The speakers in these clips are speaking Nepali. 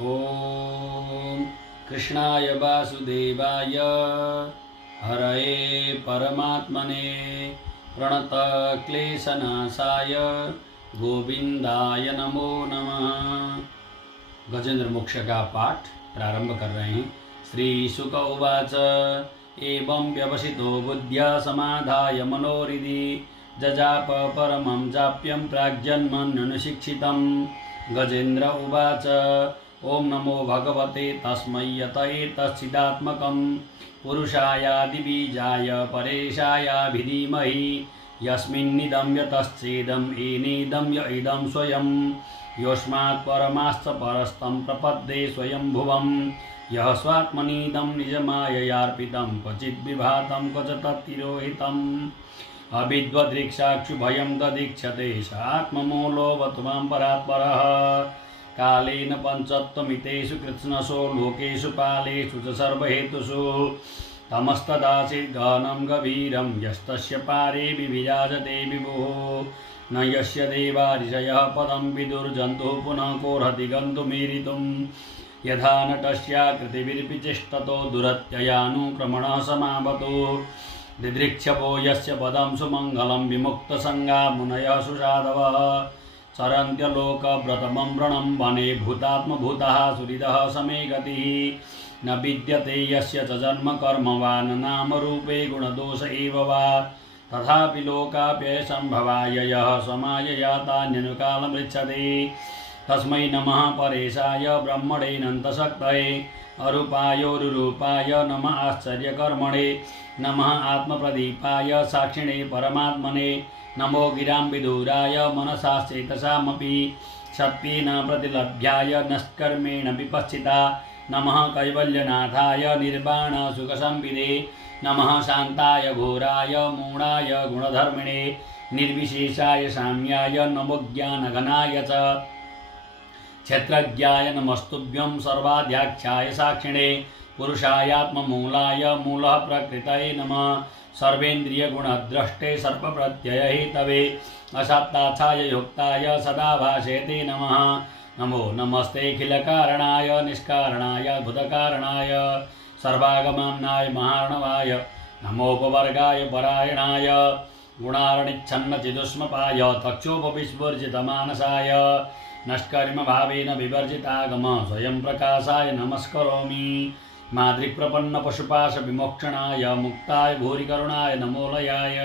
ॐ कृष्णाय वासुदेवाय हरये परमात्मने प्रणतक्लेशनाशाय गोविंदाय नमो नमः। गजेंद्र मोक्ष का पाठ प्रारंभ कर रहे हैं। श्री शुक उवाच एवं व्यवसितो बुद्ध्या समाधाय मनोहृदि जजाप परमं जाप्यं प्राग्जन्मन्यनुशिक्षितं। गजेंद्र उवाच ओं नमो भगवते तस्मै यतैतच्चिदात्मकं पुरुषायादिबीजाय परेशायाभिधीमहि यस्मिन्निदं यतश्चेदं येनेदं य इदं स्वयं योऽस्मात् परमाश्च परस्तं प्रपद्ये स्वयंभुवं यः स्वात्मनीदं निजमाययार्पितं क्वचिद् विभातं क्वच तत्तिरोहितम् अविद्वदृक्षाक्षुभयं ददीक्षते स आत्ममूलोऽवतुमां परात्परः कालेन पञ्चत्वमितेषु कृत्स्नसो लोकेषु पालेषु च सर्वहेतुषु तमस्तदासीत् गहनं गभीरं यस्तस्य पारे विविराजते विभुः न यस्य देवा ऋषयः पदं विदुर्जन्तुः पुनः कोर्हति गन्तुमीरितुं यथा नटस्याकृतिभिर्विचेष्टतो दुरत्ययानुक्रमणः समावतु दिदृक्षपो यस्य पदं सुमङ्गलं विमुक्तसङ्गा मुनयः सुसाधवः चरन्त्यलोकव्रतमं व्रणं वने भूतात्मभूतः सुहृदः समे गतिः न विद्यते यस्य च जन्म कर्म वा न नामरूपे गुणदोष एव वा तथापि लोकाप्यसम्भवाय यः समाययातान्यनुकालमृच्छते तस्मै नमः परेशाय ब्रह्मणेऽनन्तशक्तये अरूपायोरुरूपाय नमः आश्चर्यकर्मणे नमः आत्मप्रदीपाय साक्षिणे परमात्मने नमो गिराम्बिदूराय मनसाश्चेतसामपि सत्येन प्रतिलभ्याय नष्कर्मेण विपश्चिता नमः कैवल्यनाथाय निर्वाणसुखसंविदे नमः शान्ताय घोराय मूढाय गुणधर्मिणे निर्विशेषाय साम्याय नमो ज्ञानघनाय च क्षेत्रज्ञाय नमस्तुभ्यं सर्वाध्याख्याय साक्षिणे पुरुषायात्ममूलाय मूलः प्रकृतये नमः सर्वेन्द्रियगुणद्रष्टे सर्वप्रत्ययहेतवे असत्ताच्छाय युक्ताय सदा भाषेते नमः नमो नमस्तेऽखिलकारणाय निष्कारणाय अद्भुतकारणाय सर्वागमाम्नाय महार्णवाय नमोपवर्गाय परायणाय गुणार्णिच्छन्नचिदुष्मपाय तक्षोपविस्फुर्जितमानसाय नष्कर्मभावेन विवर्जितागम स्वयं प्रकाशाय नमस्करोमि मादृक्प्रपन्न पशुपाश विमोक्षणाय मुक्ताय भूरिकरुणाय नमोलयाय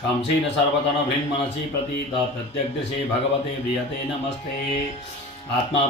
शंसीन सर्वतन भृन्मनसि प्रतीत प्रत्यग्दृशे भगवते प्रियते नमस्ते आत्मा